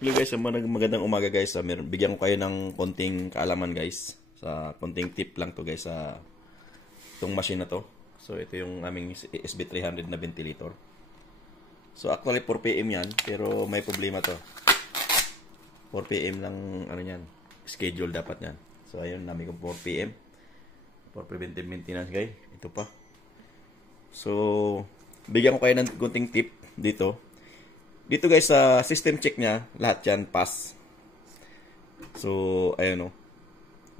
Hello guys, magandang umaga guys. Bigyan ko kayo ng konting kaalaman guys. Sa konting tip lang to guys sa itong machine na to. So ito yung aming SB300 na ventilator. So actually 4 PM yan, pero may problema to. 4 PM lang ano yan, schedule dapat yan. So ayun, namin kong 4 PM for preventive maintenance guys. Ito pa. So bigyan ko kayo ng konting tip dito. Dito guys, sa system check niya, lahat yan pass. So, ayun o.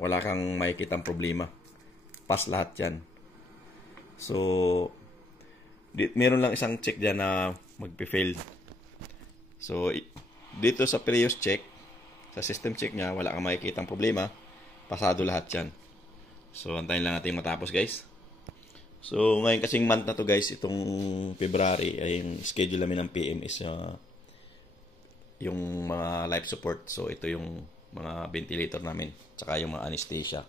Wala kang makikitang problema. Pass lahat yan. So, meron lang isang check dyan na magpe-fail. So, dito sa previous check, sa system check niya, wala kang makikitang problema. Pasado lahat yan. So, antayin lang natin matapos guys. So, ngayon kasing month na to guys, itong February, ay yung schedule namin ng PM is yung mga life support. So, ito yung mga ventilator namin, tsaka yung mga anesthesia.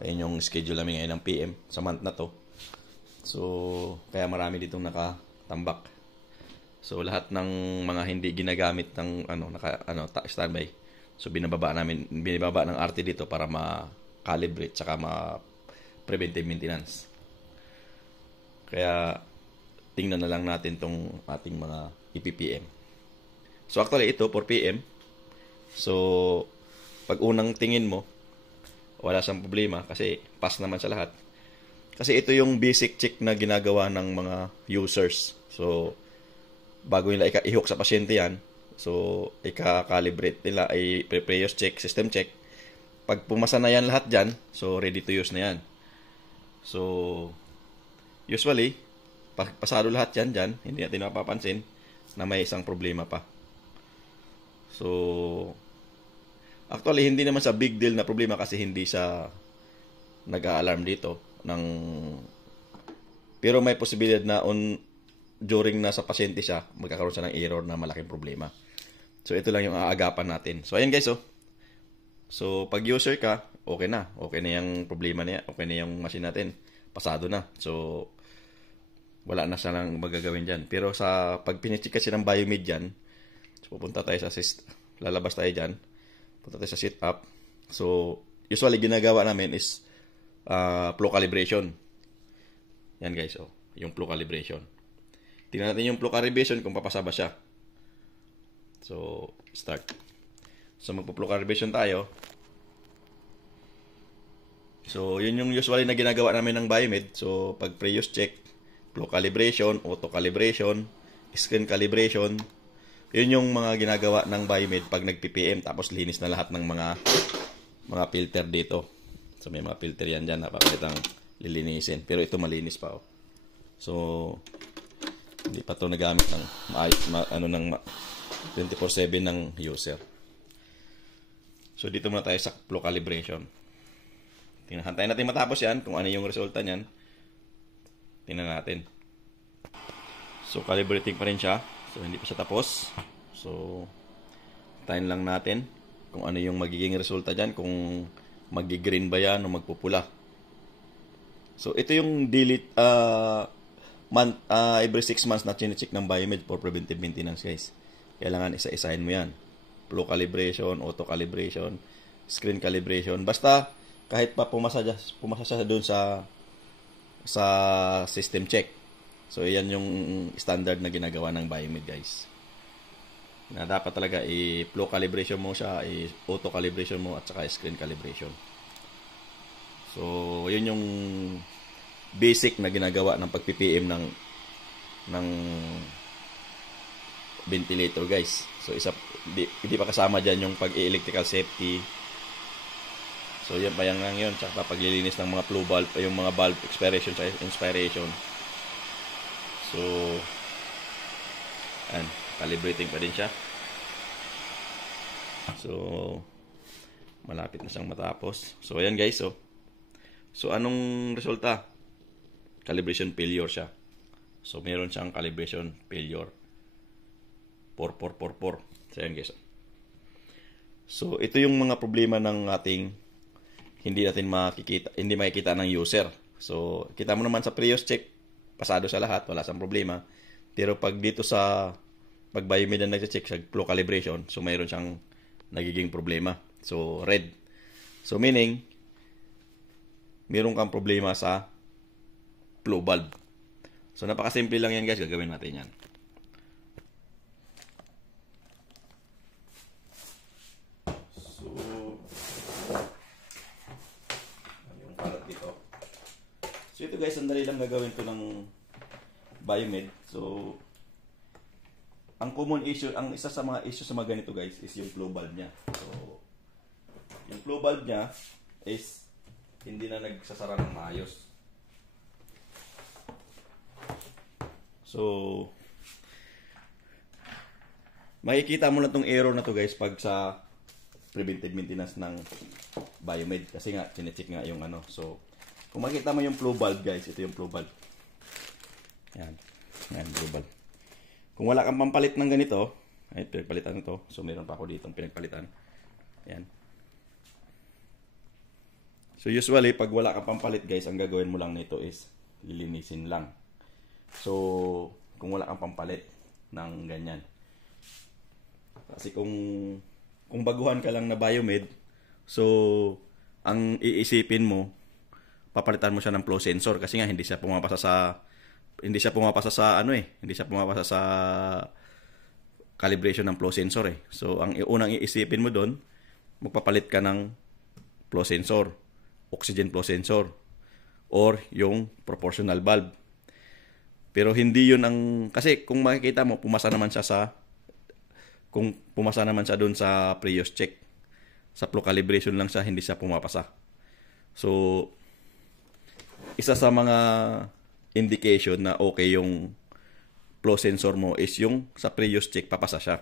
Ayun yung schedule namin ngayon ng PM sa month na to. So, kaya marami ditong nakatambak. So, lahat ng mga hindi ginagamit ng standby. So, binababa ng RT dito para ma-calibrate tsaka ma-preventive maintenance. Kaya, tingnan na lang natin tong ating mga EPPM. So, actually, ito, 4 PM. So, pag unang tingin mo, wala siyang problema kasi pass naman sa lahat. Kasi ito yung basic check na ginagawa ng mga users. So, bago nila i-hook sa pasyente yan, so, ika-calibrate nila, ay previous check, system check. Pag pumasa na yan lahat dyan, so, ready to use na yan. So, usually, pasado lahat yan dyan, hindi natin napapansin na may isang problema pa. So, actually, hindi naman sa big deal na problema kasi hindi siya nag-a-alarm dito. Pero may posibilidad na during nasa pasyente siya, magkakaroon siya ng error na malaking problema. So, ito lang yung aagapan natin. So, ayan guys, oh. So, pag user ka, okay na. Okay na yung problema niya. Okay na yung machine natin. Pasado na. So, wala na siya lang magagawin dyan. Pero pag pinicheck kasi ng biomed dyan, so, pupunta tayo lalabas tayo dyan. Punta tayo sa setup. So, usually ginagawa namin is flow calibration. Yan guys, oh. Yung flow calibration. Tingnan natin yung flow calibration kung papasa ba siya. So, start. So, magpo-flow calibration tayo. So, yun yung usually na ginagawa namin ng biomed. So, pag pre-use check, flow calibration, auto calibration, screen calibration, yun yung mga ginagawa ng biomed pag nag-PPM, tapos linis na lahat ng mga filter dito. So, may mga filter yan dyan na papalitang lilinisin. Pero ito malinis pa, oh. So, hindi pa ito nagamit ng 24/7 ng user. So, dito muna tayo sa flow calibration. Hintayin natin matapos yan, kung ano yung resulta niyan. Tingnan natin. So, calibrating pa rin siya. So, hindi pa siya tapos. So, tayin lang natin kung ano yung magiging resulta dyan. Kung mag-green ba yan o magpupula. So, ito yung every 6 months na chine-check ng biomed for preventive maintenance, guys. Kailangan isa-isahin mo yan. Flow calibration, auto calibration, screen calibration. Basta, kahit pa pumasa siya doon sa system check. So, yan yung standard na ginagawa ng biomed, guys. Na dapat talaga flow calibration mo siya, auto calibration mo, at saka screen calibration. So, yun yung basic na ginagawa ng pag-PPM ng ventilator, guys. So, hindi pa kasama dyan yung pag-electrical safety. So, yan pa yan lang yun. Tsaka paglilinis ng mga flow valve, yung mga valve expiration sa inspiration. So, and calibrating pa din siya. So, malapit na siyang matapos. So, ayan guys. So, anong resulta? Calibration failure siya. So, meron siyang calibration failure. 4444. So, ayan guys. So, ito yung mga problema ng ating hindi makikita ng user. So, kita mo naman sa previous check, pasado sa lahat, wala sang problema. Pero pag dito sa pag biomed na nagche-check sa flow calibration, so mayroon siyang nagiging problema. So, red. So, meaning, mayroon kang problema sa flow valve. So, napakasimple lang yan guys. Gagawin natin yan. So, yung kalat dito. So, ito guys, sandali lang gagawin ko ng biomed. So, ang common issue, ang isa sa mga issue sa mga ganito guys is yung flow valve niya. So, yung flow valve niya is hindi na nagsasara ng maayos. So, makikita mo na tong error na to guys pag sa preventive maintenance ng biomed. Kasi nga, chinecheck nga yung ano. So, kung makikita mo yung flow valve guys, ito yung flow valve. Yan. Yan, flow valve. Kung wala kang pampalit ng ganito, ay pinagpalitan ito. So, meron pa ako dito pinagpalitan. Yan. So, usually, pag wala kang pampalit guys, ang gagawin mo lang nito is lilinisin lang. So, kung wala kang pampalit ng ganyan. Kasi kung baguhan ka lang na biomed, so, ang iisipin mo, papalitan mo siya ng flow sensor kasi nga hindi siya pumapasa sa calibration ng flow sensor eh. So, ang unang iisipin mo doon, magpapalit ka ng flow sensor, oxygen flow sensor, or yung proportional valve. Pero hindi yun kasi kung makikita mo, pumasa naman siya doon sa previous check. Sa flow calibration lang siya, hindi siya pumapasa. So, isa sa mga indication na okay yung flow sensor mo is yung sa previous check, papasa siya.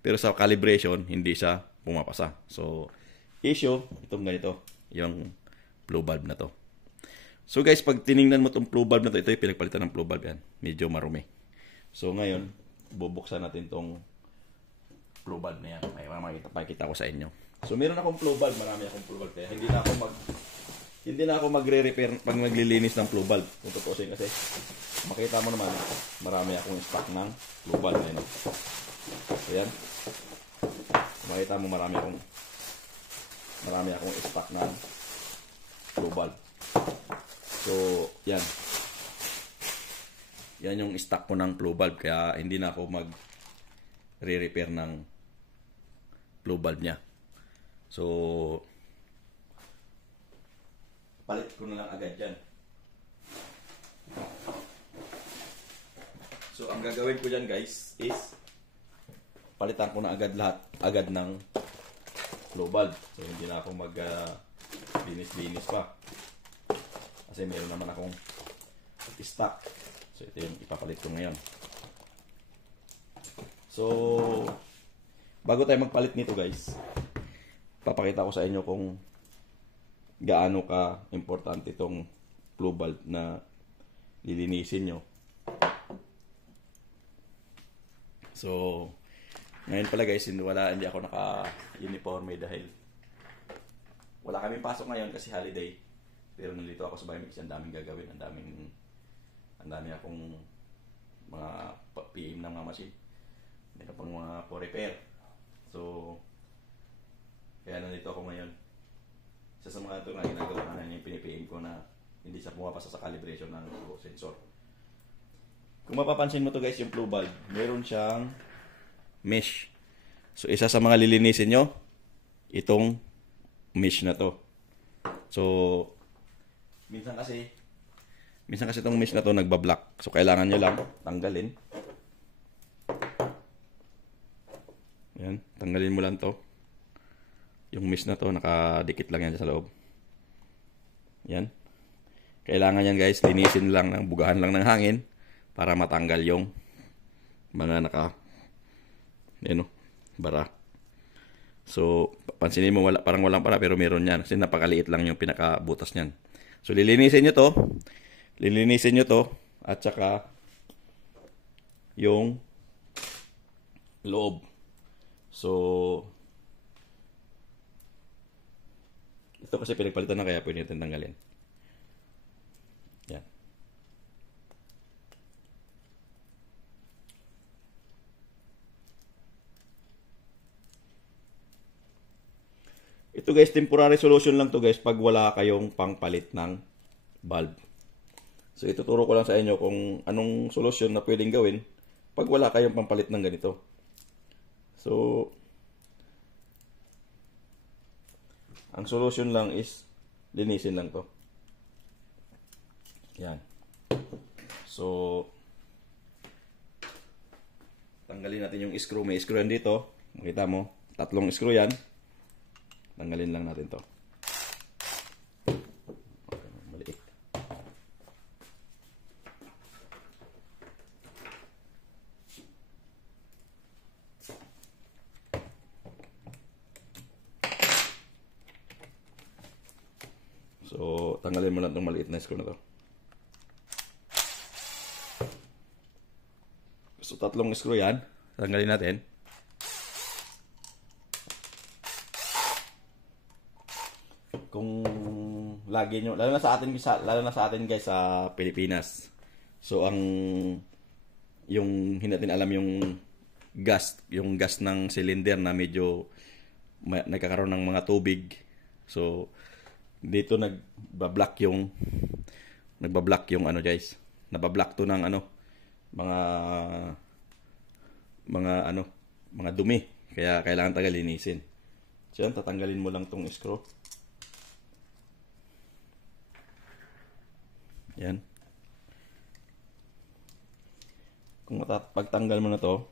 Pero sa calibration, hindi siya pumapasa. So, issue, itong ganito, yung flow valve na to. So guys, pag tiningnan mo itong flow valve na to, ito yung pinagpalitan ng flow valve yan. Medyo marumi. So ngayon, bubuksan natin itong flow valve na yan. Ay, makikita ko sa inyo. So meron akong flow valve, marami akong flow valve. Kaya hindi na ako magre-repair pag maglilinis ng flow valve. Kung tutusin kasi, makita mo naman, marami akong stock ng flow valve. Ayan. So yan. Makita mo marami akong stock ng flow valve. So, yan. Yan yung stock ko ng flow valve. Kaya hindi na ako mag-re-repair ng flow valve niya. So, palit ko na lang agad yan. So, ang gagawin ko dyan guys is palitan ko na agad ng flow valve. So, hindi na ako mag-linis-linis pa. Kasi meron naman akong stock. So, ito yung ipapalit ko ngayon. So, bago tayo magpalit nito guys, papakita ko sa inyo kung gaano ka importante itong flow valve na lilinisin nyo. So, ngayon pala guys, hindi ako naka-uniforme dahil wala kami pasok ngayon kasi holiday. Pero nandito ako sa Biomed kasi ang daming gagawin, ang dami akong mga PM ng mga machine. Meron pang mga for repair. So, kaya nandito ako ngayon. Isa sa mga ito na ginagawa na yung pinipm ko na hindi siya pumapasa sa calibration ng flow sensor. Kung mapapansin mo to guys, yung flow valve, meron siyang mesh. So, isa sa mga lilinisin nyo, itong mesh na to. So, minsan kasi itong mesh na to nagbablock. So, kailangan nyo lang tanggalin. Yan, tanggalin mo lang to. Yung mesh na to, nakadikit lang yan sa loob. Yan. Kailangan yan guys, linisin lang, bugahan lang ng hangin para matanggal yung mga bara. So, pansinin mo, parang walang para pero meron yan. Kasi napakaliit lang yung pinakabutas niyan. So, lilinisin nyo to, at saka yung loob. So, ito kasi pinagpalitan na kaya pwede natin tanggalin. Yan. Ito guys, temporary solution lang to guys pag wala kayong pangpalit ng valve. So ituturo ko lang sa inyo kung anong solusyon na pwedeng gawin pag wala kayong pampalit ng ganito. So ang solution lang is linisin lang to. Yan. So tanggalin natin yung screw. May screw yan dito. Makita mo, 3 screw yan. Tanggalin lang natin to. Okay, maliit. So, tanggalin mo lang itong maliit na screw na to. So, 3 screw yan. Tanggalin natin. Kung lagi nyo, lalo na sa atin guys sa Pilipinas. So yung hindi natin alam yung gas ng cylinder na medyo nagkakaroon ng mga tubig. So dito nagbablock yung ano guys. Nabablock to ng mga dumi. Kaya kailangan linisin. So yan, tatanggalin mo lang tong screw. Yan. Kung pagtanggal mo na to,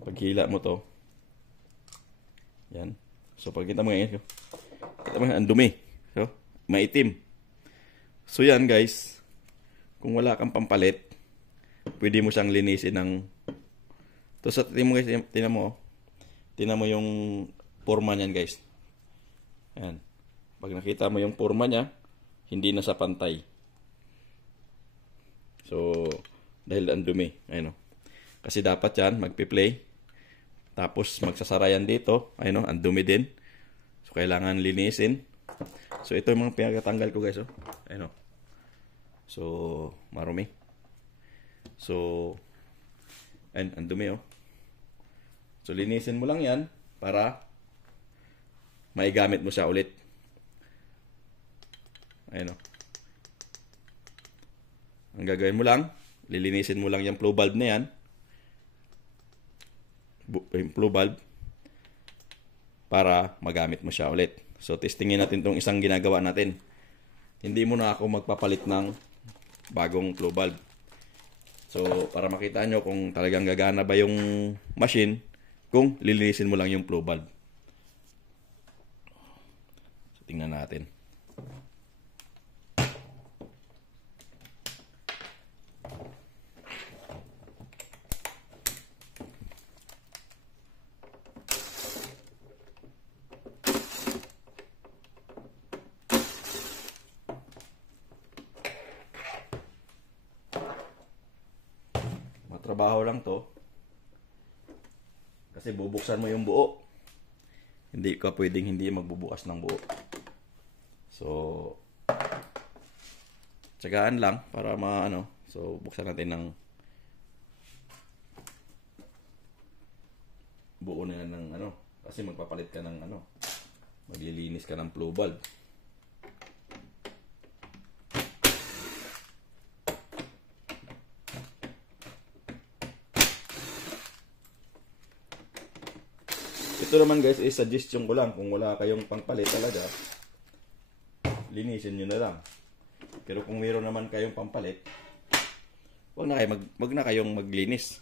paghila mo to, yan. So pagkita mo ngayon, kita mo ang dumi. So, maitim. So yan guys, kung wala kang pampalit, pwede mo siyang linisin ng to sa tingnan mo yung forma niyan guys. Yan. Pag nakita mo yung forma niya, hindi na sa pantay. So, dahil ang dumi. Ayun, kasi dapat yan, magpi-play. Tapos, magsasara yan dito. Ayun, ang dumi din. So, kailangan linisin. So, ito yung mga pinagtatanggal ko guys. Ayun. So, marumi. So, ayun, ang dumi. So, linisin mo lang yan para maigamit mo siya ulit. Ayun. Ang gagawin mo lang, lilinisin mo lang yung flow valve na yan. Yung flow valve para magamit mo siya ulit. So, testingin natin tong isang ginagawa natin. Hindi mo na ako magpapalit ng bagong flow valve. So, para makita nyo kung talagang gagana ba yung machine kung lilinisin mo lang yung flow valve. So, tingnan natin. Trabaho lang to kasi bubuksan mo yung buo, hindi ka pwedeng hindi magbubukas ng buo. So tsagaan lang para so buksan natin ng buo na yan ng kasi magpapalit ka ng maglilinis ka ng flow valve. Ito naman guys, suggestion ko lang, kung wala kayong pangpalit talaga, linisin nyo na lang. Pero kung meron naman kayong pampalit, wag na kayong maglinis.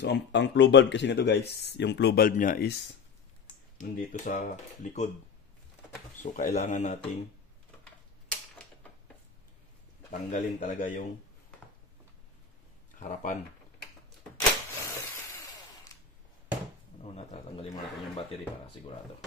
So, ang flow valve kasi nito guys, yung flow valve niya is nandito sa likod. So, kailangan nating tanggalin talaga yung harapan. Tatanggalin mo natin yung battery para sigurado.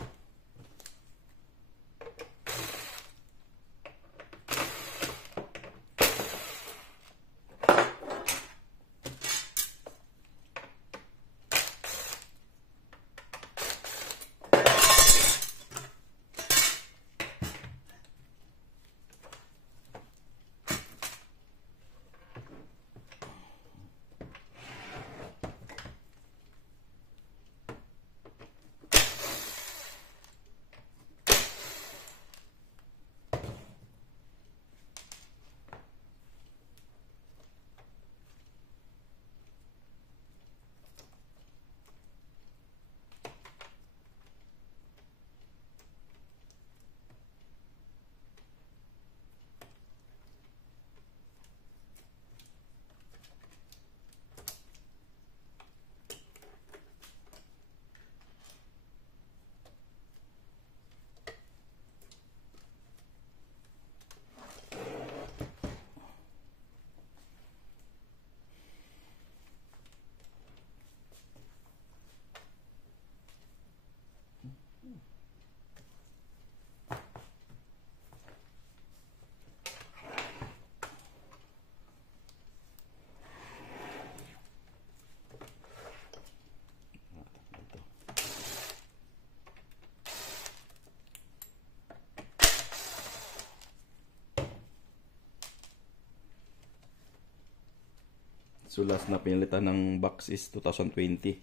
So last na pinalitan ng box is 2020.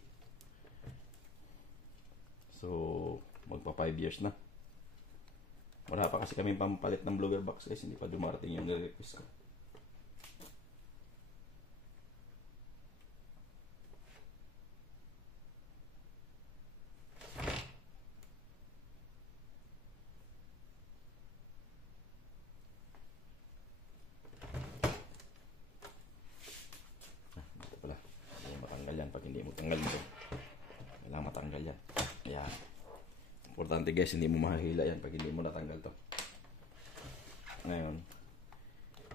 So magpa 5 years na. Wala pa kasi kami pampalit ng blower box guys, hindi pa dumarating yung nire-request ko. Pag hindi mo tanggal ito, kailangan matanggal yan. Ayan. Importante guys, hindi mo mahihila yan pag hindi mo natanggal to. Ngayon,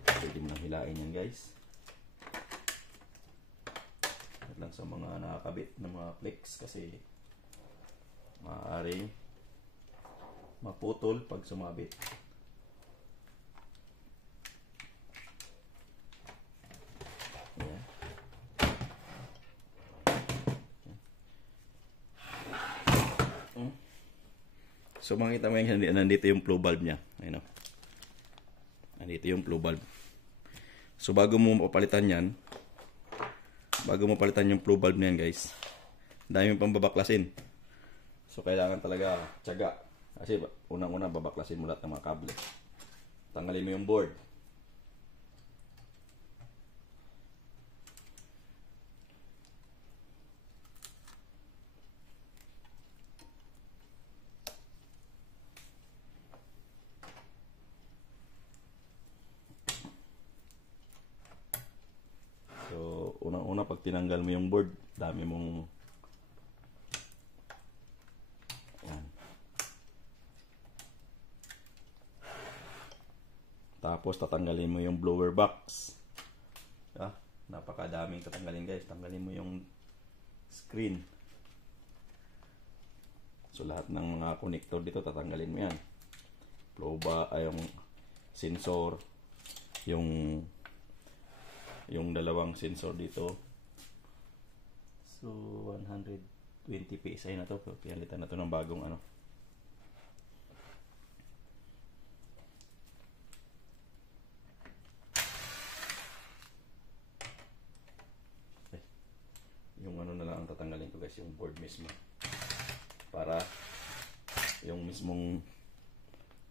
pwede mo nang hilain yan guys. At lang sa mga nakakabit ng mga flex kasi maaaring maputol pag sumabit. Ayan. So makita mo yan, nandito yung flow valve niya. Ayun o. Nandito yung flow valve. So bago mo papalitan yan, bago mo palitan yung flow valve niyan guys, dami pang babaklasin. So kailangan talaga tiyaga. Kasi unang-una babaklasin mo lahat ng mga kable. Tanggalin mo yung board. Unang-una pag tinanggal mo yung board, dami mong ayan. Tapos tatanggalin mo yung blower box. Napakadaming tatanggalin guys. Tanggalin mo yung screen. So lahat ng mga connector dito tatanggalin mo yan. Flow ba yung sensor, yung dalawang sensor dito. So 120 PSI na to. Pinalitan na to ng bagong ano. Okay. Yung ano na lang ang tatanggalin ko guys, yung board mismo. Para yung mismong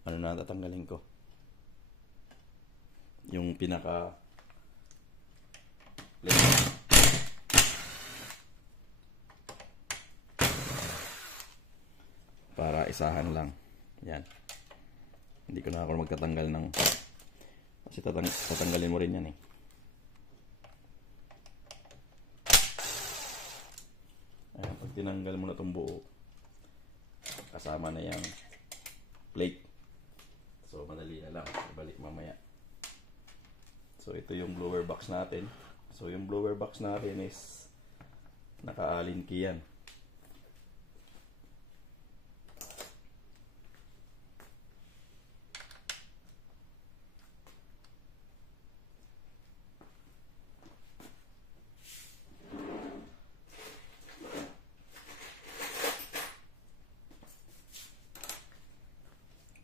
ano na tatanggalin ko. Yung pinaka para isahan lang. Yan. Hindi ko na ako magtatanggal ng kasi tatanggalin mo rin yan eh. tinanggal mo na itong buo, kasama na yung plate. So madali na lang, ibalik mamaya. So ito yung blower box natin. So yung blower box natin is naka-allen key yan.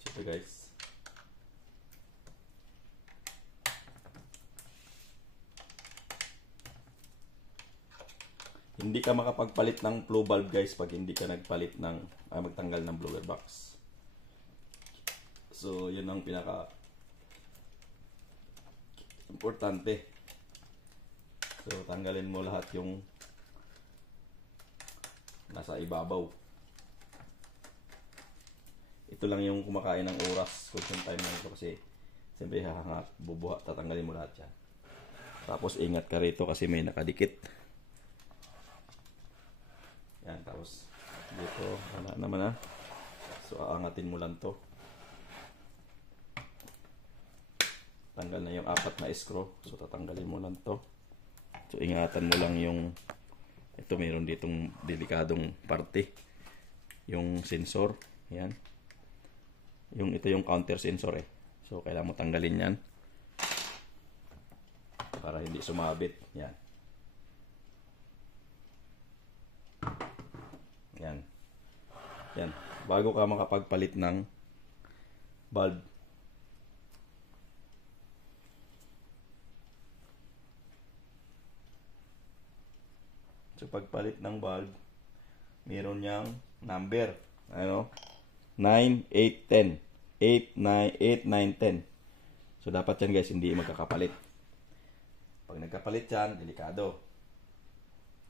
So ito guys. Hindi ka makapagpalit ng flow valve guys pag hindi ka nagpalit ng magtanggal ng blower box. So yun ang pinaka importante. So tanggalin mo lahat yung nasa ibabaw. Ito lang yung kumakain ng oras kung time lang ito, kasi siyempre hahangat, bubuha, tatanggalin mo lahat yan. Tapos ingat ka rito kasi may nakadikit. Yan, tapos dito, wala naman ha. So, aangatin mo lang to. Tanggal na yung 4 na screw. So, tatanggalin mo lang to. So, ingatan mo lang yung, ito mayroon ditong delikadong parte. Yung sensor. Yan. Ito yung counter sensor eh. So, kailangan mo tanggalin yan. Para hindi sumabit. Yan. Yan. Yan. Bago ka makapagpalit ng bulb. So pagpalit ng bulb, meron niyang number. Ano? 9, 8, 10. 8, 9, 10. So dapat yan guys, hindi magkakapalit. Pag nagkapalit yan, delikado.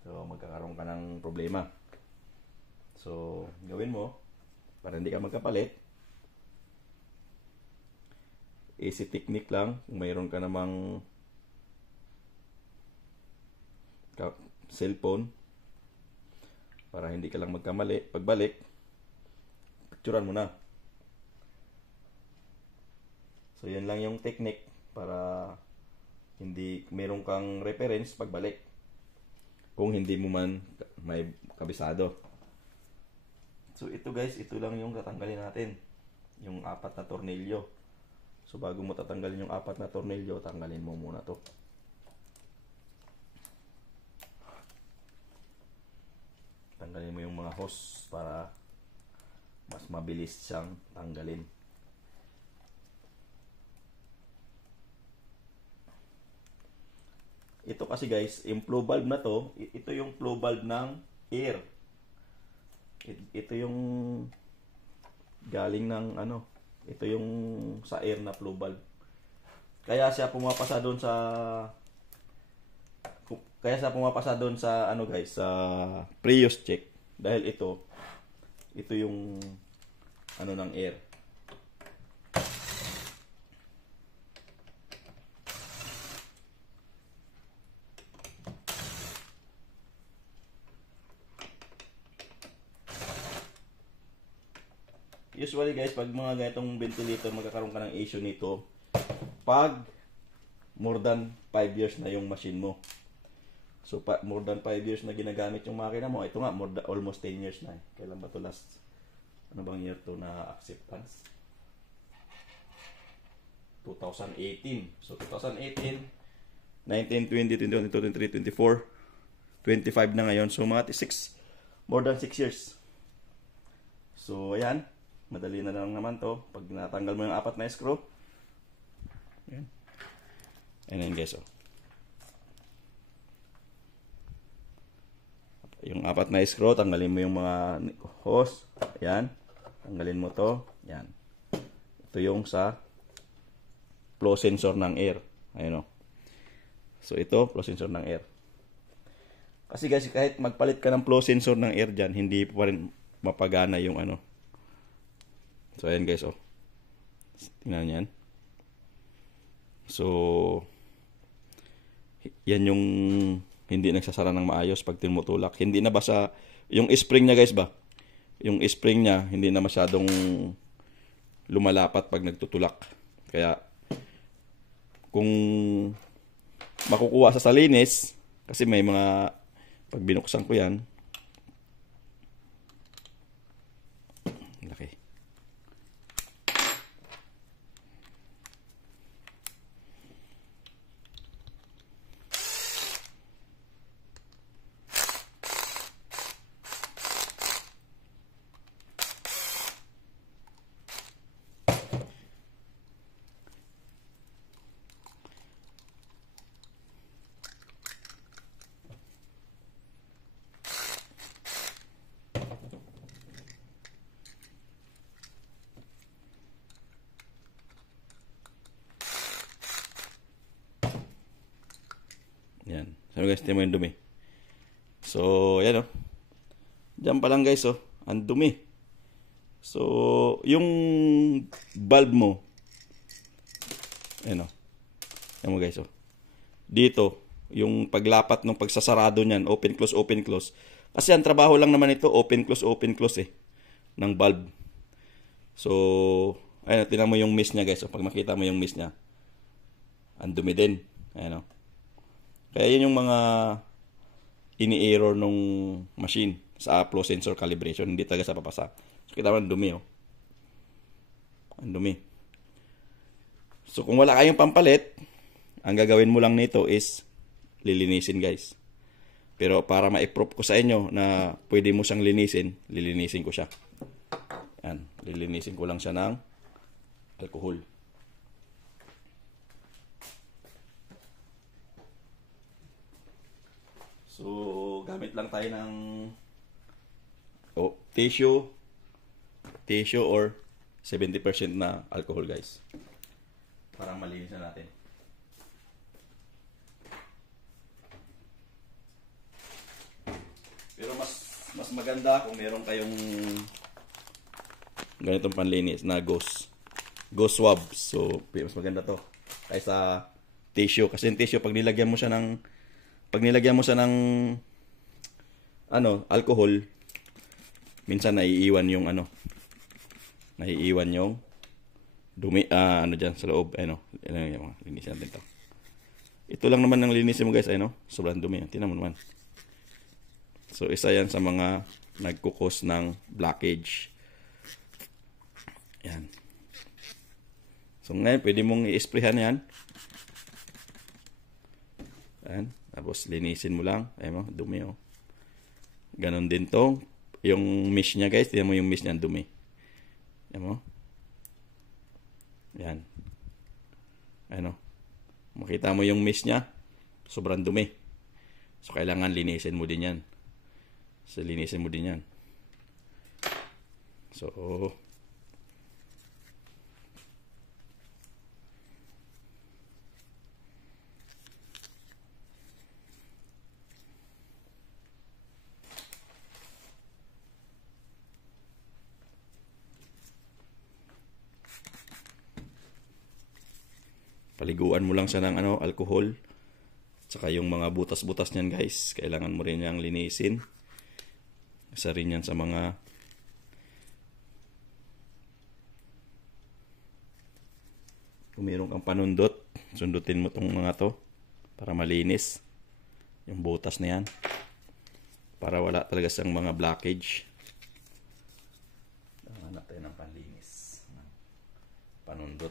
So magkakaroon ka ng problema. So, gawin mo para hindi ka magkapalit. Easy technique lang. Kung mayroon ka namang cellphone para hindi ka lang magkamali, pagbalik, picturean mo na. So, yan lang yung technique para hindi mayroon kang reference pagbalik. Kung hindi mo man may kabisado. So ito guys, ito lang yung tatanggalin natin. Yung 4 na tornilyo. So bago mo tatanggalin yung 4 na tornilyo, tanggalin mo muna to. Tanggalin mo yung mga hose para mas mabilis siyang tanggalin. Ito kasi guys, yung flow valve na to, ito yung flow valve ng air. Ito yung galing ng ano, ito yung sa air na flow valve. Kaya siya pumapasa doon sa ano guys, sa pre-use check dahil ito yung ano ng air. Usually guys, pag mga ganitong ventilator, magkakaroon ka ng issue nito pag more than 5 years na yung machine mo. So more than 5 years na ginagamit yung makina mo. Ito nga, almost 10 years na eh. Kailan ba to last? Ano bang year to na acceptance? 2018. So 2018, 19, 20, 21, 22, 23, 24, 25 na ngayon. So mga more than 6 years. So ayan. Madali na lang naman to. Pag natanggal mo yung 4 na screw. Ayan. Ayan guys. Oh. Yung 4 na screw, tanggalin mo yung mga hose. Ayan. Tanggalin mo to. Ayan. Ito yung sa flow sensor ng air. Ayan o. So ito, flow sensor ng air. Kasi guys, kahit magpalit ka ng flow sensor ng air dyan, hindi pa rin mapagana yung ano. So, ayan guys, oh. Tingnan nyo yan. So, yan yung hindi nagsasara ng maayos pag tinutulak. Hindi na basa yung spring niya guys ba? Yung spring niya hindi na masyadong lumalapat pag nagtutulak. Kaya kung makukuha sa linis, kasi may mga pag binuksan ko yan, laki. Yan. So guys, tingnan mo yung dumi. So, yan o. Diyan pa lang guys, oh. Ang dumi. So, yung bulb mo, yan o. Yan mo guys, oh. Dito, yung paglapat ng pagsasarado niyan, open, close, open, close. Kasi ang trabaho lang naman ito, open, close eh. Ng bulb. So, ayun, tingnan mo yung miss niya guys. Oh. Pag makita mo yung miss niya, ang dumi din. Ayan o. Kaya yun yung mga ini-error nung machine sa flow sensor calibration. Hindi talaga sa papasa. So, kita mo ang dumi, oh. Ang dumi. So, kung wala kayong pampalit, ang gagawin mo lang nito is lilinisin, guys. Pero para ma-prove ko sa inyo na pwede mo siyang lilinisin ko siya. Yan. Lilinisin ko lang siya ng alcohol. So, gamit lang tayo ng tissue or 70% na alcohol, guys. Parang malinis na natin. Pero mas maganda kung meron kayong ganitong panlinis na ghost swab. So, mas maganda to kaysa tissue. Kasi yung tissue, pag nilagyan mo siya ng alcohol, minsan naiiwan yung dumi, dyan sa loob. Linisin natin to. Ito lang naman ang linisin mo guys, sobrang dumi. Tingnan mo naman. So, isa yan sa mga nagkukos ng blockage. Yan. So, ngayon, pwede mong i-sprayhan yan. Yan. Tapos, linisin mo lang. Ayun mo, dumi, oh. Ganon din to. Yung mesh niya, guys. Tignan mo yung mesh niya, dumi. Yan mo. Yan. Ayun, oh. Makita mo yung mesh niya. Sobrang dumi. So, kailangan linisin mo din yan. So, linisin mo din yan. So, paliguan mo lang siya ng alcohol. Tsaka yung mga butas-butas niyan, guys, kailangan mo rin yang linisin. Isa rin yan sa mga kung meron kang panundot, sundutin mo tong mga to para malinis yung butas na yan, para wala talaga siyang mga blockage. Hanap tayo ng panlinis, panundot.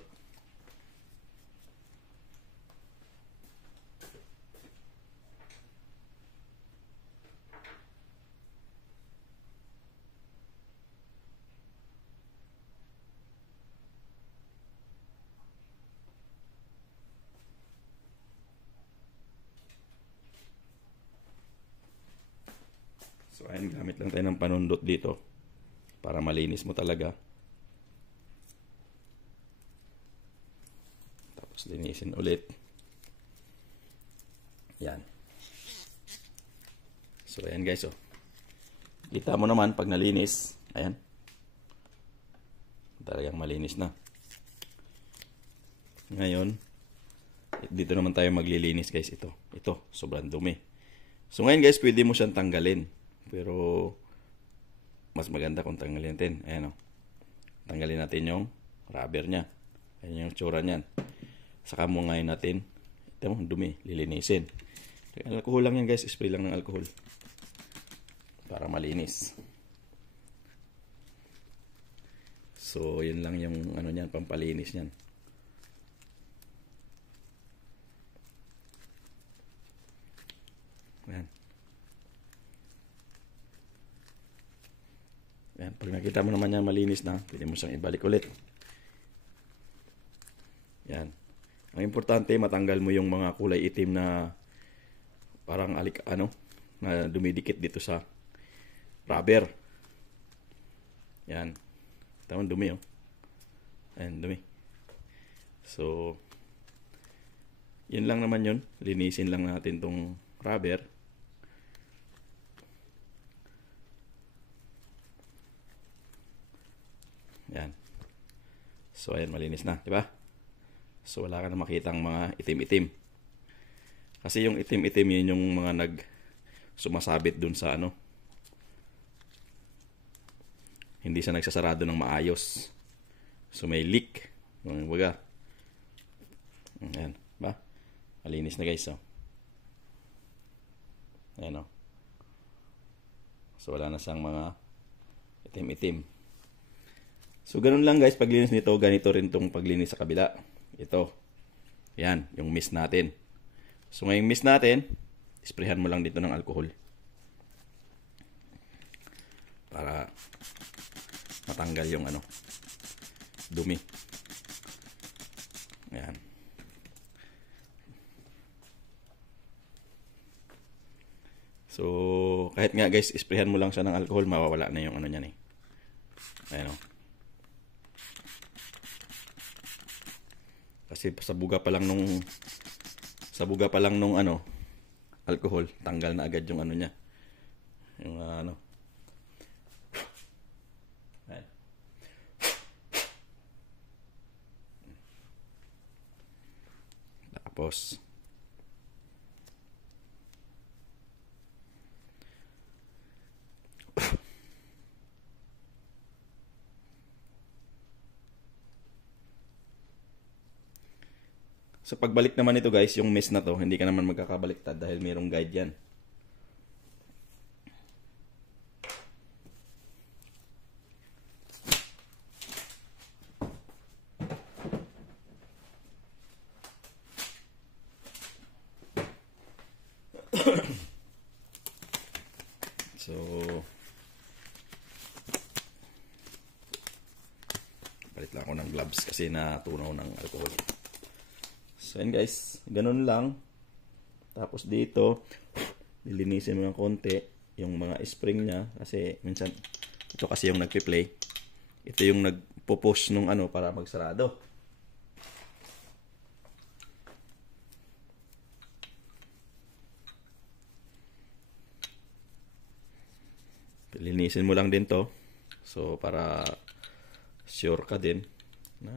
So, ayun, gamit lang tayo ng panundot dito para malinis mo talaga. Tapos, linisin ulit. Yan. So, ayan guys, oh. Kita mo naman pag nalinis. Ayan. Talagang malinis na. Ngayon, dito naman tayo maglilinis guys. Ito, sobrang dumi. So ngayon guys, pwede mo siyang tanggalin. Pero mas maganda kung tanggalin natin. Ayan o. Tanggalin natin yung rubber niya. Ayan yung tsura niyan. Saka mo ngayon natin, ito mo, dumi, lilinisin. Alcohol lang yan guys, spray lang ng alcohol. Para malinis. So, yun lang yung ano niyan, pampalinis niyan. Ayan. Ayan. Pag nakita mo naman yan malinis na, pwede mo siyang ibalik ulit. Yan. Ang importante, matanggal mo yung mga kulay itim na parang na dumidikit dito sa rubber. Yan. Tawang dumi oh. Ayan, dumi. So, yun lang naman yun. Linisin lang natin tong rubber. Yan. So, ayan, malinis na. Diba? So, wala ka na makitang mga itim-itim. Kasi yung itim-itim yun yung mga sumasabit dun sa hindi siya nagsasarado ng maayos. So, may leak. Baga. Ayan. Ba? Malinis na guys. Oh. Ayan o. So, wala na siyang mga itim-itim. So, ganun lang guys. Paglinis nito, ganito rin tong paglinis sa kabila. Ito. Yan, yung mist natin. So, ngayong mist natin, sprayhan mo lang dito ng alcohol. Para matanggal yung dumi. Yan. So, kahit nga guys, sprayhan mo lang siya ng alcohol, mawawala na yung niyan eh. Ayan o. Kasi sa buga pa lang nung alcohol, tanggal na agad yung niya. Yung Ayan. Tapos sa pagbalik naman ito guys, yung mist na to, hindi ka naman magkakabaliktad dahil mayroong guide yan. So, palit lang ako ng gloves kasi natunaw ng alcohol. So, yun guys, ganun lang. Tapos dito, lilinisin mo ng konti yung mga spring niya kasi minsan, ito kasi yung nagpi-play. Ito yung nagpo-push nung para magsarado. Linisin mo lang din to. So, para sure ka din na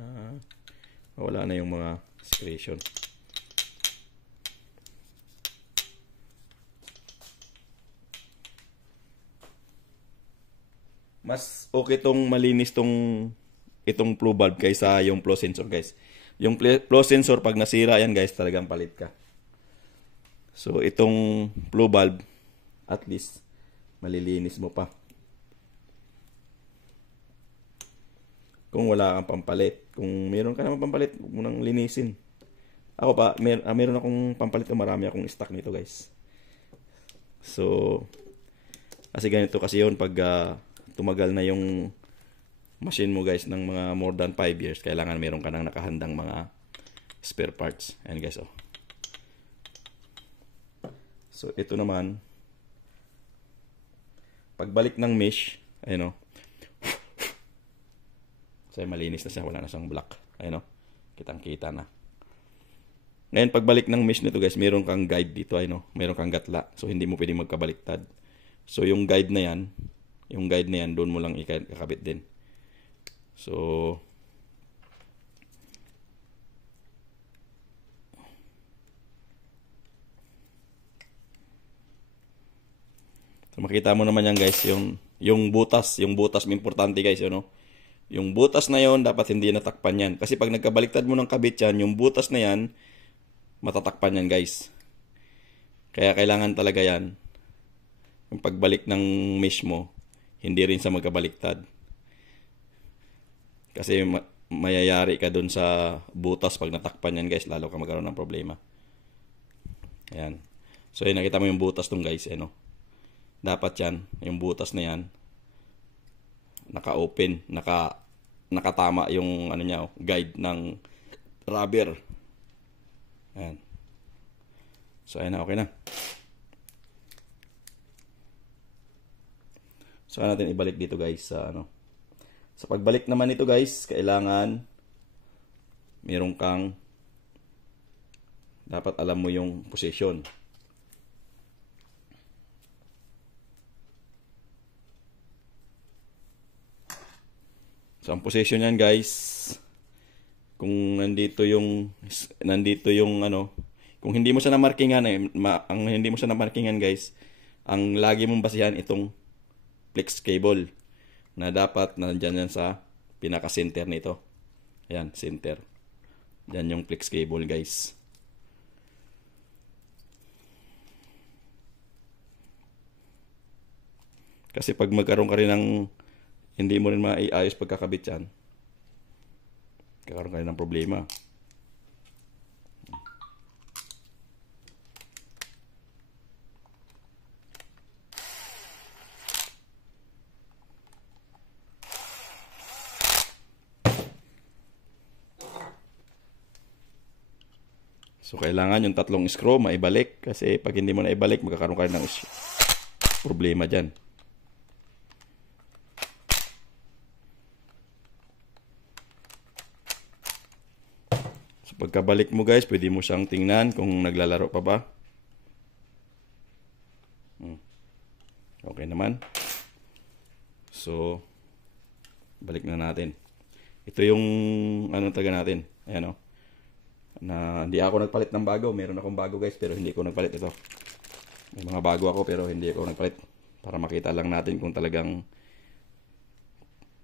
wala na yung mga secretion. Mas okay tong malinis itong flow valve kaysa yung flow sensor guys. Yung flow sensor pag nasira yan guys, talagang palit ka. So, itong flow valve at least malilinis mo pa. Kung wala kang pampalit. Kung meron ka naman pampalit, huwag mo nang linisin. Ako pa, meron akong pampalit o marami akong stock nito guys. So, kasi ganito kasi yun pag tumagal na yung machine mo guys ng mga more than 5 years, kailangan meron ka nang nakahandang mga spare parts. Ayan guys oh. So, ito naman, pagbalik ng mesh, ayun oh. So, malinis na siya. Wala na siyang black. Ayun o. Kitang-kita na. Ngayon, pagbalik ng mesh nito guys, meron kang guide dito. Ayun o. Meron kang gatla. So, hindi mo pwedeng magkabaliktad. So, yung guide na yan, doon mo lang ikakabit din. So, makita mo naman yan guys, yung butas may importante guys, ano? Yung butas na yon dapat hindi natakpan yan. Kasi pag nagkabaliktad mo ng kabit yan, yung butas na yan, matatakpan yan guys. Kaya kailangan talaga yan, yung pagbalik ng mesh mo, hindi rin sa magkabaliktad. Kasi mayayari ka dun sa butas pag natakpan yan guys, lalo ka magkaroon ng problema. Ayan. So yun, nakita mo yung butas dun guys, ano? Dapat yan, yung butas na yan, naka-open, nakatama yung ano niya, guide ng rubber. Ayan. So ayan na, okay na. So natin ibalik dito guys sa ano. Sa pagbalik naman nito guys, kailangan meron kang dapat alam mo yung position. So ang position niyan guys, kung nandito yung ano, kung hindi mo siya na-markingan ang hindi mo siya na-markingan guys, ang lagi mong basihan itong flex cable na dapat nandiyan yan sa pinaka-center nito. Ayan, center. Yan yung flex cable guys. Kasi pag magkaroon ka rin ng hindi mo rin maiayos pagkakabit yan, kakaroon ka rin ng problema. So kailangan yung tatlong screw maibalik, kasi pag hindi mo na ibalik, magkakaroon ka rin ng problema dyan. Pagkabalik mo guys, pwede mo siyang tingnan kung naglalaro pa ba. Okay naman. So, balik na natin. Ito yung ano taga natin. Ayan o. Na hindi ako nagpalit ng bago. Meron akong bago guys, pero hindi ko nagpalit ito. May mga bago ako pero hindi ako nagpalit. Para makita lang natin kung talagang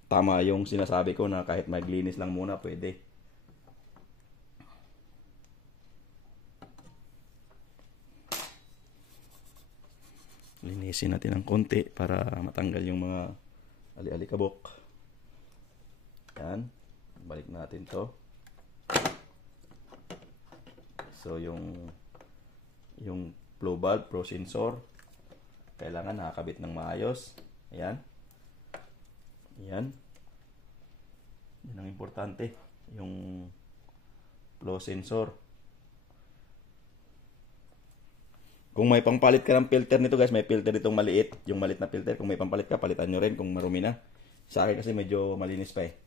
tama yung sinasabi ko na kahit maglinis lang muna pwede. Linisin natin ng konti para matanggal yung mga ali-alikabok. Yan. Balik natin to. So yung flow valve, pro sensor, kailangan nakakabit ng maayos. Ayan. Ayan. Yan ang importante. Yung flow sensor. Kung may pangpalit ka ng filter nito guys, may filter itong maliit. Yung maliit na filter, kung may pampalit ka, palitan nyo rin kung marumi na. Sa akin kasi medyo malinis pa eh.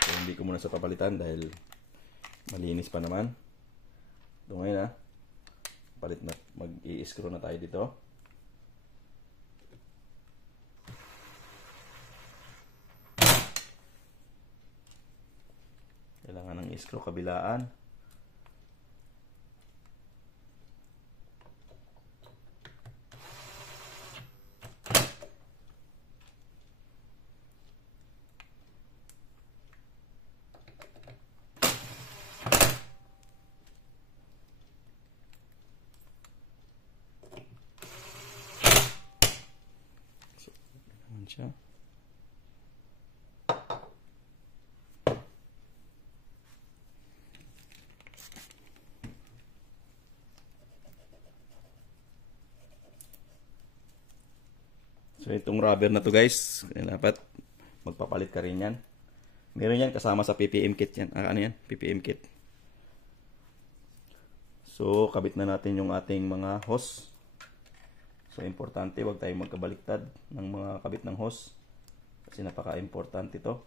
So, hindi ko muna sa papalitan dahil malinis pa naman. Ito ngayon palit na. Mag-i-screw na tayo dito. Kailangan ng i-screw kabilaan. Siya. So itong rubber na to guys, dapat magpapalit ka rin yan. Meron yan kasama sa PPM kit yan. Ano yan? PPM kit. So kabit na natin yung ating mga hose. So, importante, huwag tayong magkabaliktad ng mga kabit ng hose. Kasi napaka-importante ito.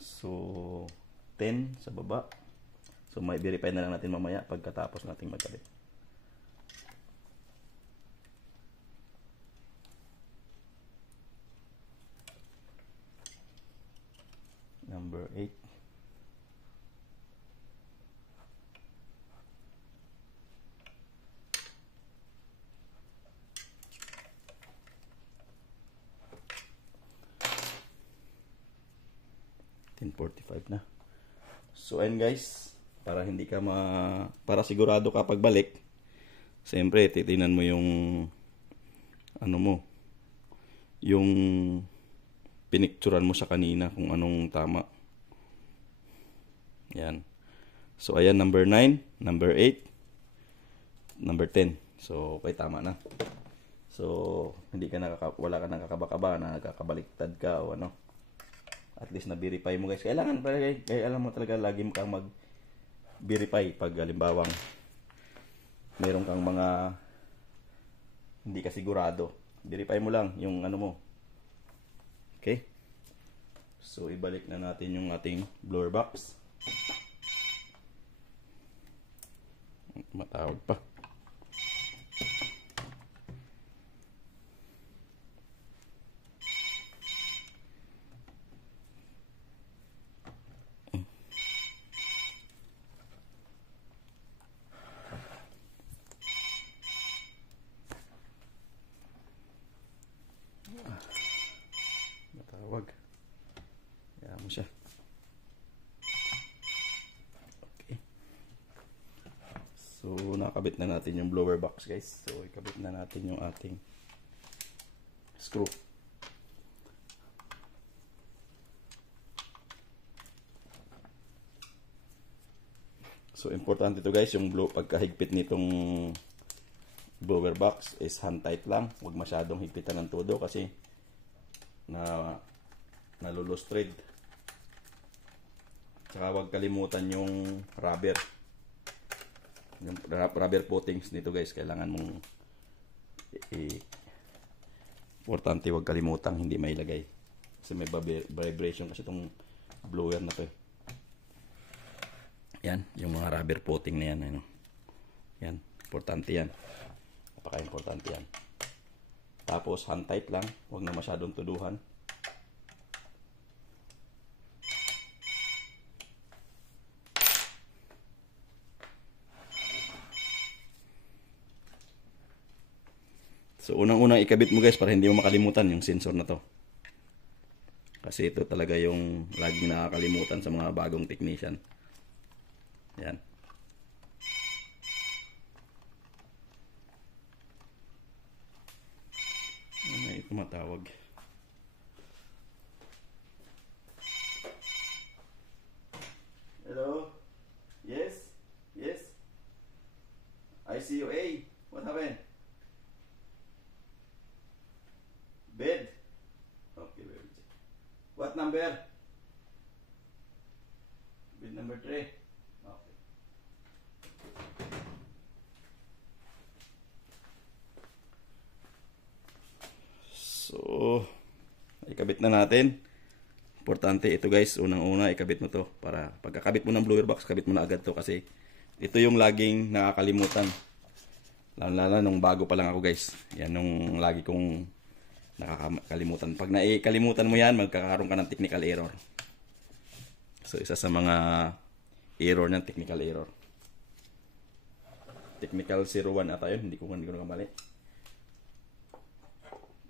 So, 10 sa baba. So, may verify na lang natin mamaya pagkatapos nating magkabit. number 8. na. So ayun guys, para hindi ka para sigurado ka pagbalik, siyempre titingnan mo yung ano mo, yung pinicturan mo sa kanina kung anong tama. Yan. So ayan, number 9, number 8, number 10. So okay, tama na. So hindi ka wala ka nakakaba-kaba na nagkakabaliktad ka o ano. At least na-verify mo guys. Kailangan alam mo talaga lagi mo kang mag-verify pag halimbawang meron kang mga hindi ka sigurado. Verify mo lang yung ano mo. Okay? So ibalik na natin yung ating blower box. Matawag pa. Matawag. Kaya mo siya. Okay. So, nakabit na natin yung blower box guys. So, ikabit na natin yung ating screw. So, importante ito guys, yung pagkahigpit nitong blower box is hand tight lang. Huwag masyadong higpitan ng todo kasi nalulose thread. Tsaka huwag kalimutan yung rubber. Yung rubber footings nito guys, kailangan mong importante huwag kalimutan, hindi mailagay. Kasi may vibration kasi itong blower na to. Yan, yung mga rubber footing na yan. Ano. Yan, importante yan. Napaka-importante yan. Tapos hand tight lang, huwag na masyadong tuduhan. So unang-unang ikabit mo guys para hindi mo makalimutan yung sensor na to. Kasi ito talaga yung laging nakakalimutan sa mga bagong technician. Yan. May tumatawag. Hello? Yes? Yes? I see you. A. What happened? Bed? Okay, baby. What number? Bed number 3. Okay. So, ikabit na natin. Importante ito guys, unang-una ikabit mo to para pagkakabit mo ng blower box, kabit mo na agad to kasi ito yung laging nakakalimutan. Lalo nung bago pa lang ako guys. Yan nung lagi kong nakakalimutan. Pag naikalimutan mo yan, magkakaroon ka ng technical error. So isa sa mga error ng technical error. Technical 01 ata yun, hindi ko nakamali.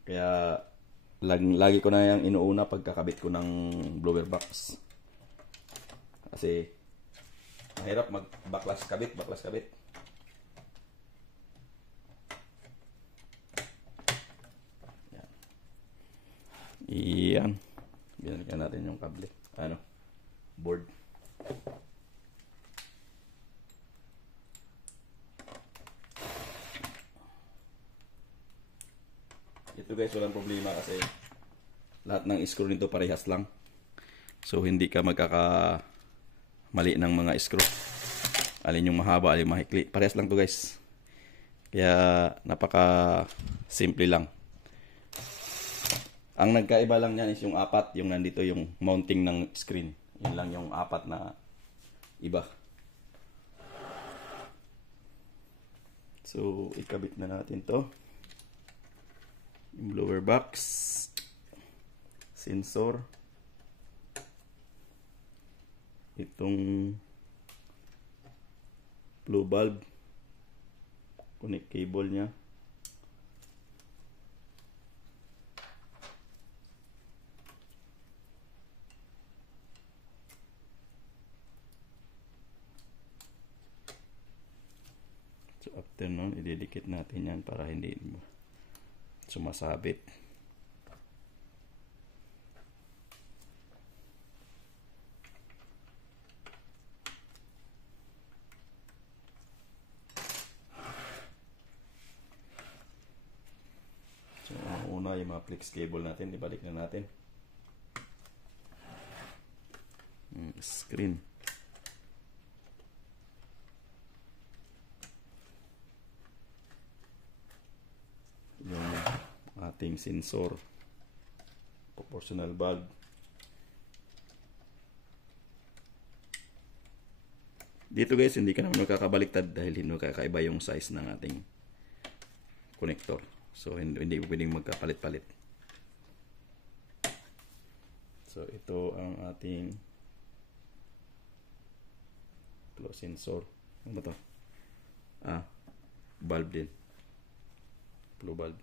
Kaya lagi ko na yung inuuna pagkakabit ko ng blower box. Kasi mahirap baklas kabit. Yan. Binalikan natin yung kable. Board. Ito guys, walang problema kasi lahat ng screw nito parehas lang. So hindi ka magkakamali ng mga screw. Alin yung mahaba, alin yung mahikli. Parehas lang to guys. Kaya napaka simple lang. Ang nagkaiba lang niyan is yung apat, yung nandito yung mounting ng screen. Yun lang yung apat na iba. So ikabit na natin to. Yung blower box, sensor, itong blue bulb, connect cable niya. So after nun, ididikit natin yan para hindi sumasabit. So una yung mga flex cable natin, ibalik na natin. Screen. Yung ating sensor, proportional bulb. Dito guys, hindi ka naman magkakabaliktad dahil hindi magkakaiba yung size ng ating connector. So hindi pwedeng magkapalit-palit. So ito ang ating flow sensor. Ano ba to? Bulb din. Blue bulb.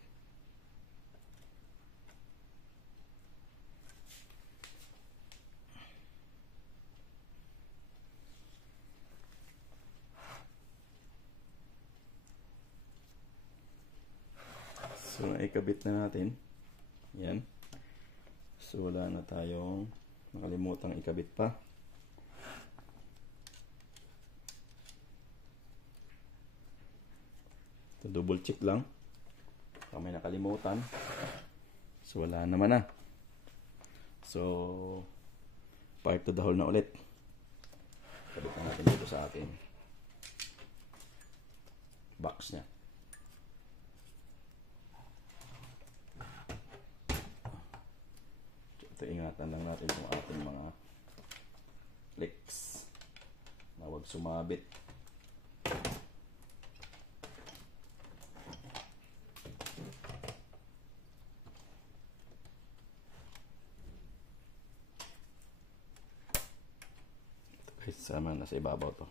So naikabit na natin. Yan. So wala na tayong nakalimutang ikabit pa. So double check lang. Kung may nakalimutan. So wala naman na. So pipe to the hole na ulit. Kabit na natin dito sa ating box nya. So, ito ingatan lang natin yung ating mga leaks na huwag sumabit. Sama na sa ibabaw to.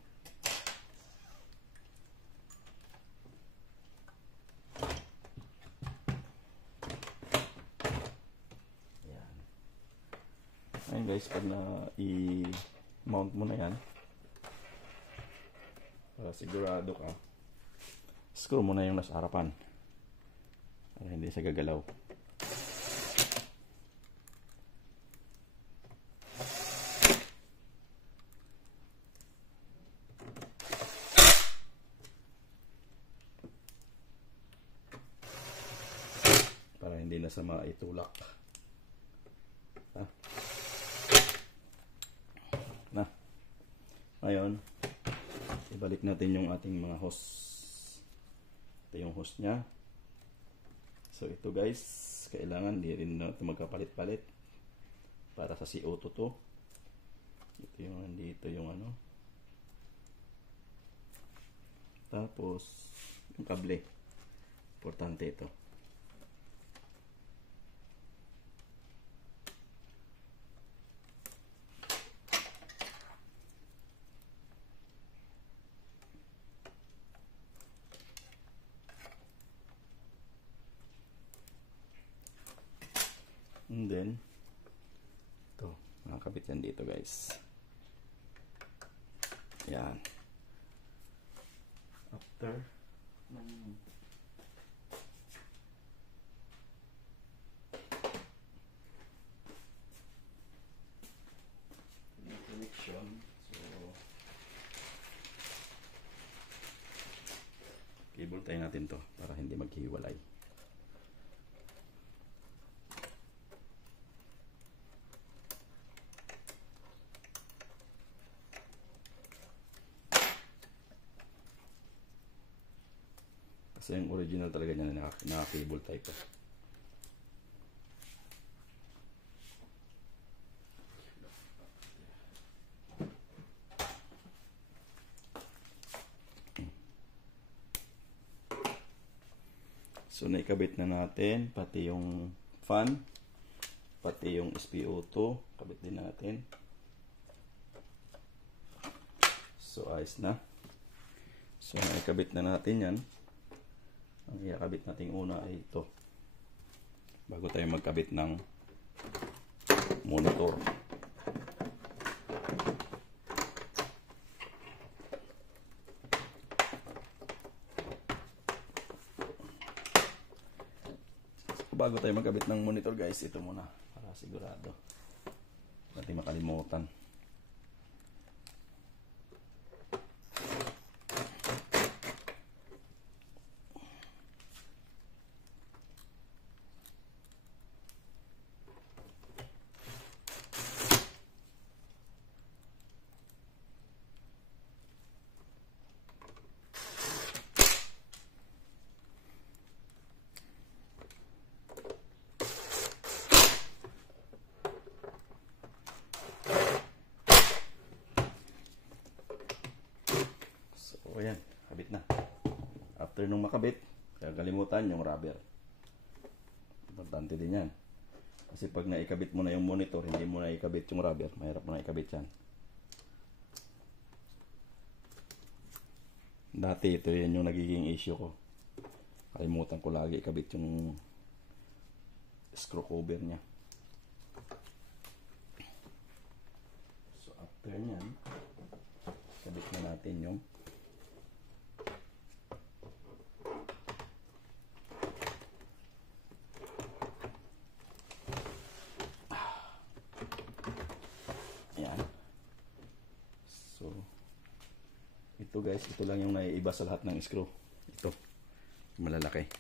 Ayan. Ayun guys, pag na i-mount mo na yan, para sigurado ka, screw mo na yung nasa harapan para hindi siya gagalaw. Hindi na sa maitulak. Na. Ngayon, ibalik natin yung ating mga hose. Ito yung hose niya. So ito guys, kailangan di rin na ito magkapalit-palit para sa CO2 to. Ito yung nandito yung ano. Tapos yung kable. Importante ito. And then, ito, nakakabit yan dito guys. Yan. After, connection, so, cable tayo natin to para hindi maghiwalay. Kasi yung original talaga niya na cable type. So naikabit na natin pati yung fan, pati yung SPO2, kabit din natin. So ayos na. So naikabit na natin yan. Ang ikabit natin una ay ito. Bago tayo magkabit ng monitor. Bago tayo magkabit ng monitor guys, ito muna para sigurado natin makalimutan. So ayan, kabit na. After nung makabit, kaya kalimutan yung rubber. Importante din yan. Kasi pag naikabit mo na yung monitor, hindi mo na ikabit yung rubber, mahirap mo na ikabit yan. Dati ito yan yung nagiging issue ko. Kalimutan ko lagi ikabit yung screw cover niya. So after nyan, kabit na natin yung ito guys, ito lang yung naiiba sa lahat ng screw. Ito, malalaki.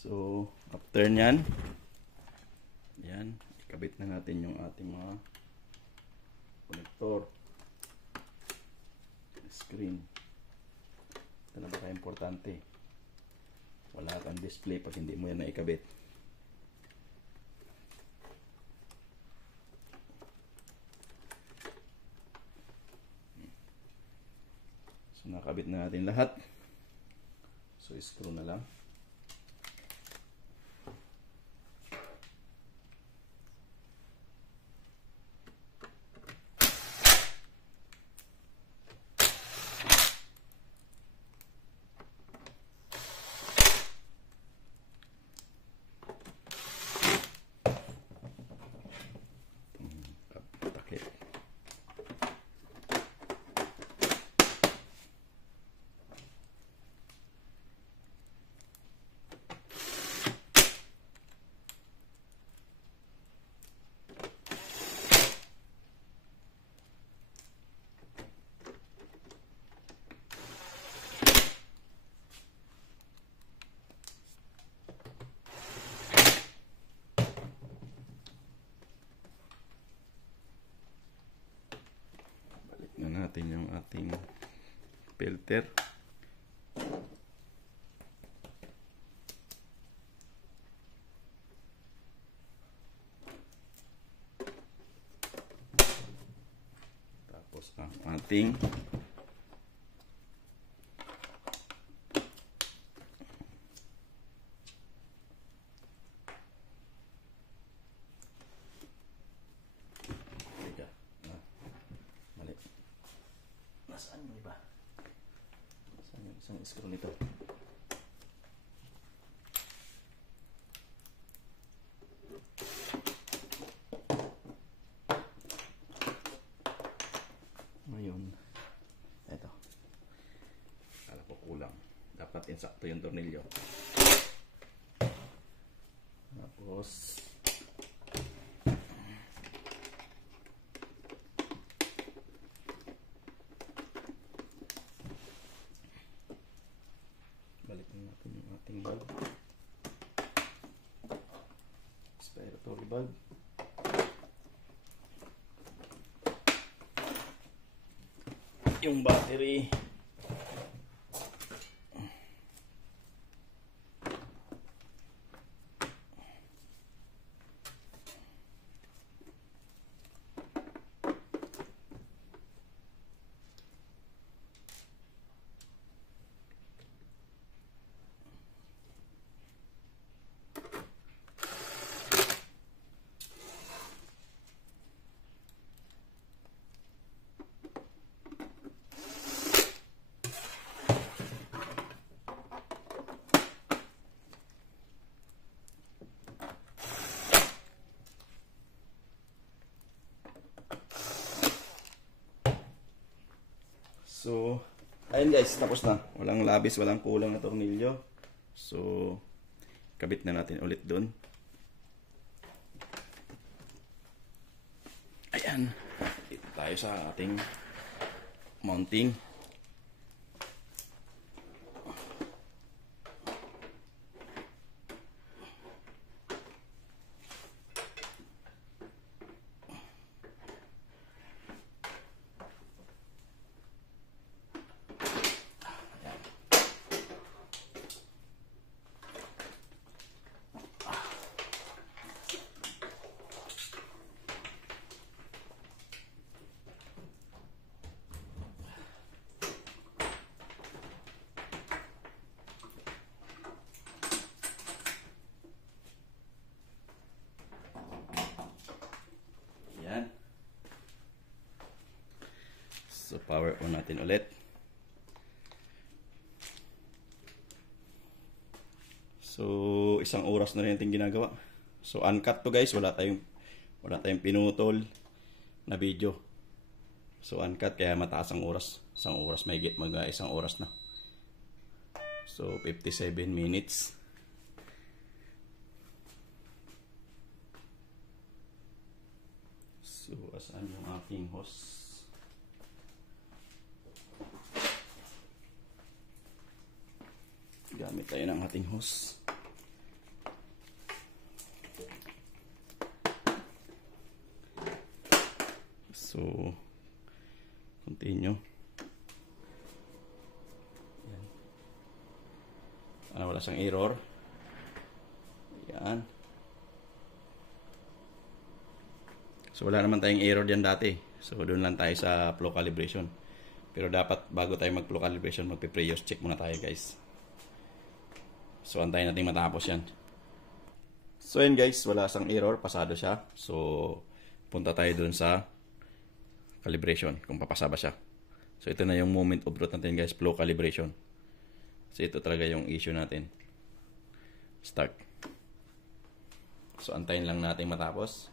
So, after nyan, yan, ikabit na natin yung ating mga connector, screen. Ito na baka importante. Wala kang display pag hindi mo yan naikabit. So, nakabit na natin lahat. So, screw na lang. Natin yung ating filter. Tapos ang ating saan yung iba? Saan yung isang screw nito? Ngayon, ito. Kala ko kulang. Dapat insakto yung tornilyo. Tapos natin yung ating bulb, respiratory bulb. yung battery. So, ayun guys, tapos na. Walang labis, walang kulang na tornilyo. So, kabit na natin ulit dun. Ayan. Dito tayo sa ating mounting. So, power on natin ulit. So, isang oras na rin ating ginagawa. So, uncut to guys. Wala tayong pinutol na video. So, uncut kaya mataas ang oras. Isang oras, may get isang oras na. So, 57 minutes. So, asan yung aking hose? Gamit tayo ng ating hose. So, continue. Yan. Wala siyang error. Yan. So, wala naman tayong error dyan dati. So, doon lang tayo sa flow calibration. Pero dapat bago tayo mag-flow calibration, magpe-previous check muna tayo guys. So, antayin natin matapos yan. So, yun guys, wala sang error. Pasado siya. So, punta tayo dun sa calibration kung papasa ba siya. So, ito na yung moment of truth natin guys, flow calibration. So, ito talaga yung issue natin. Start. So, antayin lang natin matapos.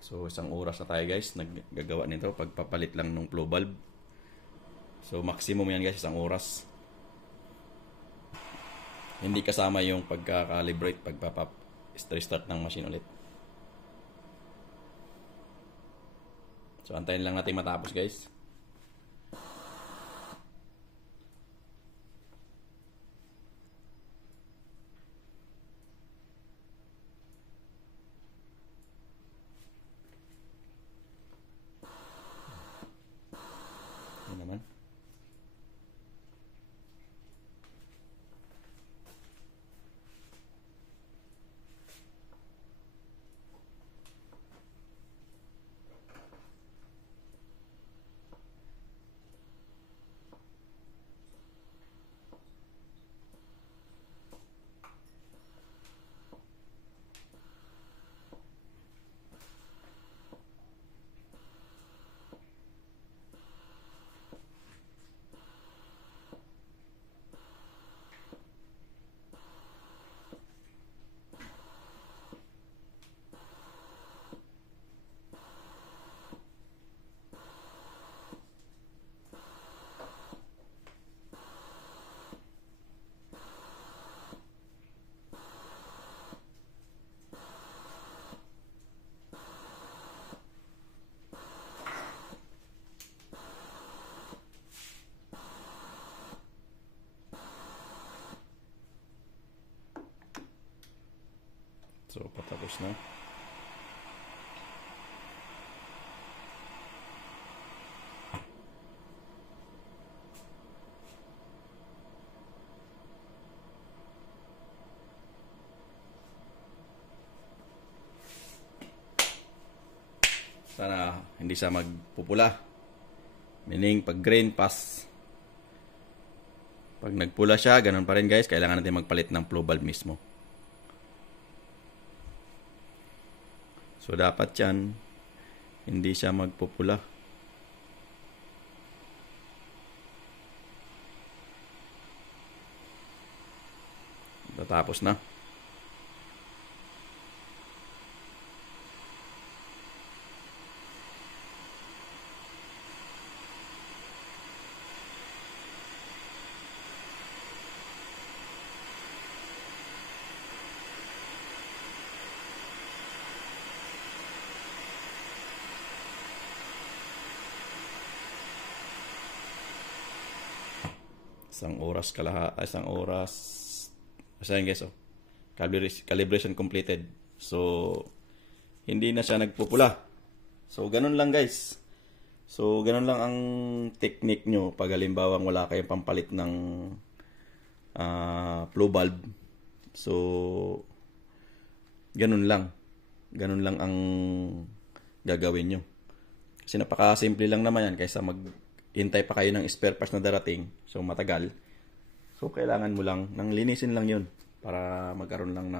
So, isang oras na tayo guys, naggagawa nito. Pagpapalit lang ng flow valve. So, maximum yan guys, isang oras. Hindi kasama yung pagka-calibrate, pagpapa-restart ng machine ulit. So, antayin lang natin matapos guys. Yan naman. So, patapos na. sana hindi siya magpupula. Meaning pag green pass, pag nagpula siya, ganun pa rin guys, kailangan natin magpalit ng flow valve mismo. So dapat yan, hindi siya magpupula. Tapos na. Isang oras. Basta yun guys, oh. Calibration completed. So, hindi na siya nagpupula. So, ganun lang guys. So, ganun lang ang technique nyo pag halimbawa wala kayong pampalit ng flow valve. So, ganun lang. Ganun lang ang gagawin nyo. Kasi napaka-simple lang naman yan kaysa hintay pa kayo ng spare parts na darating. So, matagal. So, kailangan mo lang, nang linisin lang yun. Para magkaroon lang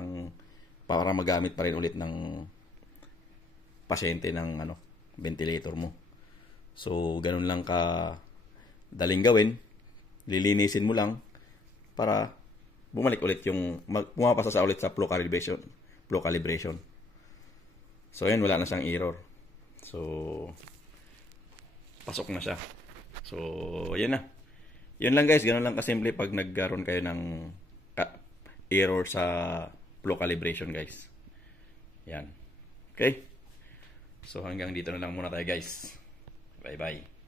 para magamit pa rin ulit ng pasyente ng ventilator mo. So, ganun lang ka daling gawin. Lilinisin mo lang para bumalik ulit pumapasa ulit sa flow calibration. So, yan, wala na siyang error. So, pasok na siya. So, yan na. Yun lang guys, ganun lang kasimple pag nagkaroon kayo ng error sa flow calibration guys. Yan. Okay? So hanggang dito na lang muna tayo guys. Bye bye.